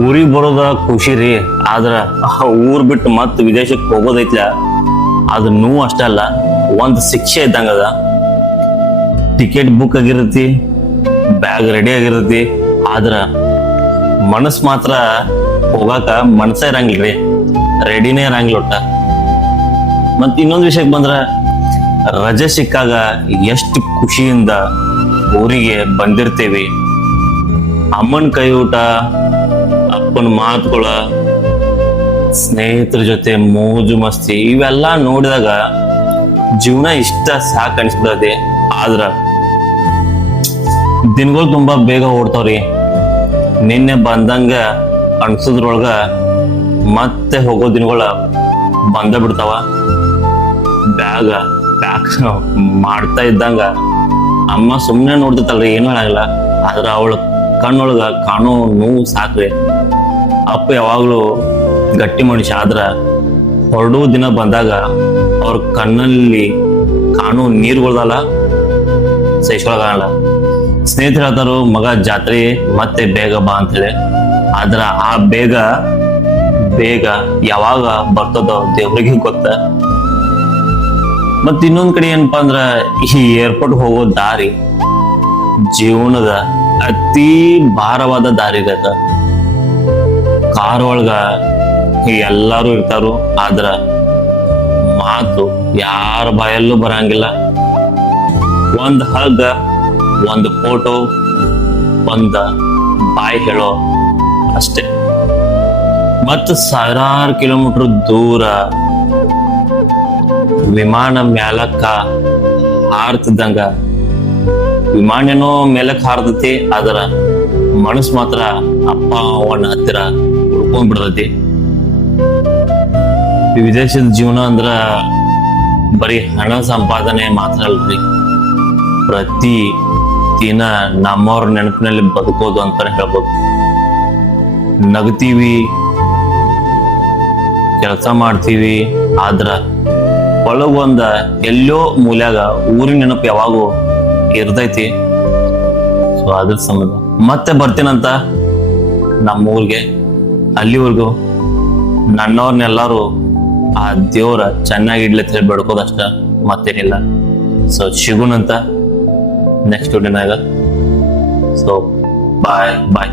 ಊರಿಗೆ ಬರೋದ ಖುಷಿ ರೀ, ಆದ್ರ ಊರ್ ಬಿಟ್ಟು ಮತ್ ವಿದೇಶಕ್ಕೆ ಹೋಗೋದೈತ್ಲ ಅದು ನೋವು ಅಷ್ಟೇ ಅಲ್ಲ, ಒಂದ್ ಶಿಕ್ಷೆ ಇದ್ದಂಗದ. ಟಿಕೆಟ್ ಬುಕ್ ಆಗಿರತಿ, ಬ್ಯಾಗ್ ರೆಡಿ ಆಗಿರತಿ, ಆದ್ರ ಮನಸ್ ಮಾತ್ರ ಹೋಗಾಕ ಮನಸ್ಸೇ ಇರಂಗಿಲ್ರಿ, ರೆಡಿನೇ ಇರಂಗಿಲ್ಲ ಒಟ್ಟ. ಮತ್ ಇನ್ನೊಂದ್ ವಿಷಯಕ್ಕೆ ಬಂದ್ರ ರಜೆ ಸಿಕ್ಕಾಗ ಎಷ್ಟು ಖುಷಿಯಿಂದ ಊರಿಗೆ ಬಂದಿರ್ತೇವಿ. ಅಮ್ಮನ ಕೈ ಊಟ, ಅಪ್ಪನ ಮಾತುಗಳ, ಸ್ನೇಹಿತರ ಜೊತೆ ಮೋಜು ಮಸ್ತಿ ಇವೆಲ್ಲ ನೋಡಿದಾಗ ಜೀವನ ಇಷ್ಟ ಸಾಕು ಅನಿಸ್ಬಿಡತ್ತೆ. ಆದ್ರ ದಿನಗಳು ತುಂಬಾ ಬೇಗ ಓಡ್ತಾವ್ರಿ. ನಿನ್ನೆ ಬಂದಂಗ ಅನ್ಸೋದ್ರೊಳಗ ಮತ್ತೆ ಹೋಗೋ ದಿನಗಳ ಬಂದ ಬಿಡ್ತಾವ. ಬ್ಯಾಗ್ ಪ್ಯಾಕ್ ಮಾಡ್ತಾ ಇದ್ದಂಗ ಅಮ್ಮ ಸುಮ್ಮನೆ ನೋಡ್ತಿತ್ತಲ್ರಿ, ಏನು ಹೇಳಂಗಿಲ್ಲ. ಆದ್ರ ಅವಳ ಕಣ್ಣೊಳಗ ಕಾಣೋ ನೋವು ಸಾಕ್ರಿ. ಅಪ್ಪ ಯಾವಾಗ್ಲೂ ಗಟ್ಟಿ ಮನುಷ್ಯ, ಆದ್ರ ಹೊರಡೋ ದಿನ ಬಂದಾಗ ಅವ್ರ ಕಣ್ಣಲ್ಲಿ ಕಾಣೋ ನೀರುಗಳದಲ್ಲ ಸಹಿಸ್ಕೊಳಕಾಗಲ್ಲ. ಸ್ನೇಹಿತರು ಹೇಳ್ತಾರು, ಮಗ ಜಾತ್ರೆ ಮತ್ತೆ ಬೇಗ ಬಾ ಅಂತೇಳಿ. ಆದ್ರ ಆ ಬೇಗ ಯಾವಾಗ ಬರ್ತದೋ ದೇವ್ರಿಗೆ ಗೊತ್ತ. ಮತ್ ಇನ್ನೊಂದ್ ಕಡೆ ಏನಪ್ಪಾ ಅಂದ್ರ, ಈ ಏರ್ಪೋರ್ಟ್ ಹೋಗೋ ದಾರಿ ಜೀವನದ ಅತಿ ಭಾರವಾದ ದಾರಿ ಇರತ್ತ. ಕಾರ್ ಒಳಗ ಎಲ್ಲಾರು ಇರ್ತಾರು, ಆದ್ರ ಮಾತು ಯಾರ ಬಾಯಲ್ಲೂ ಬರಂಗಿಲ್ಲ. ಒಂದ್ ಹಗ್, ಒಂದು ಫೋಟೋ, ಒಂದ ಬಾಯ್ ಹೇಳೋ ಅಷ್ಟೇ. ಮತ್ತ ಸಾವಿರಾರು ಕಿಲೋಮೀಟರ್ ದೂರ ವಿಮಾನ ಮ್ಯಾಲಕ್ಕ ಹಾರ್ತಿದ್ದಂಗ, ವಿಮಾನನೋ ಮೇಲಕ್ ಹಾರ್ತತಿ, ಆದ್ರ ಮನಸ್ ಮಾತ್ರ ಅಪ್ಪ ಅವನ ಹತ್ತಿರ ಉಳ್ಕೊಂಡ್ಬಿಡ್ತೈತಿ. ವಿದೇಶದ ಜೀವನ ಅಂದ್ರ ಬರೀ ಹಣ ಸಂಪಾದನೆ ಮಾತ್ರ ಅಲ್ರಿ, ಪ್ರತಿ ದಿನ ನಮ್ಮವ್ರ ನೆನಪಿನಲ್ಲಿ ಬದುಕೋದು ಅಂತಾನೆ ಹೇಳ್ಬೋದು. ನಗತೀವಿ, ಕೆಲಸ ಮಾಡ್ತೀವಿ, ಆದ್ರ ಒಳಗೊಂದ ಎಲ್ಲೋ ಮೂಲ್ಯಾಗ ಊರಿನ ನೆನಪು ಯಾವಾಗೂ ಇರ್ತೈತಿ. ಸೊ ಅದ್ರ ಸಂಬಂಧ ಮತ್ತೆ ಬರ್ತೀನಂತ ನಮ್ಮ ಊರಿಗೆ. ಅಲ್ಲಿವರೆಗೂ ನನ್ನವ್ರನ್ನೆಲ್ಲಾರು ಆ ದೇವ್ರ ಚೆನ್ನಾಗಿಡ್ಲಿ ಅಂತ ಹೇಳಿ ಬೇಡ್ಕೋದಷ್ಟ, ಮತ್ತೇನಿಲ್ಲ. ಸೊ ಸಿಗುಣಂತ ನೆಕ್ಸ್ಟ್ ವಿಡಿಯೋನಾಗ. ಸೊ ಬಾಯ್ ಬಾಯ್.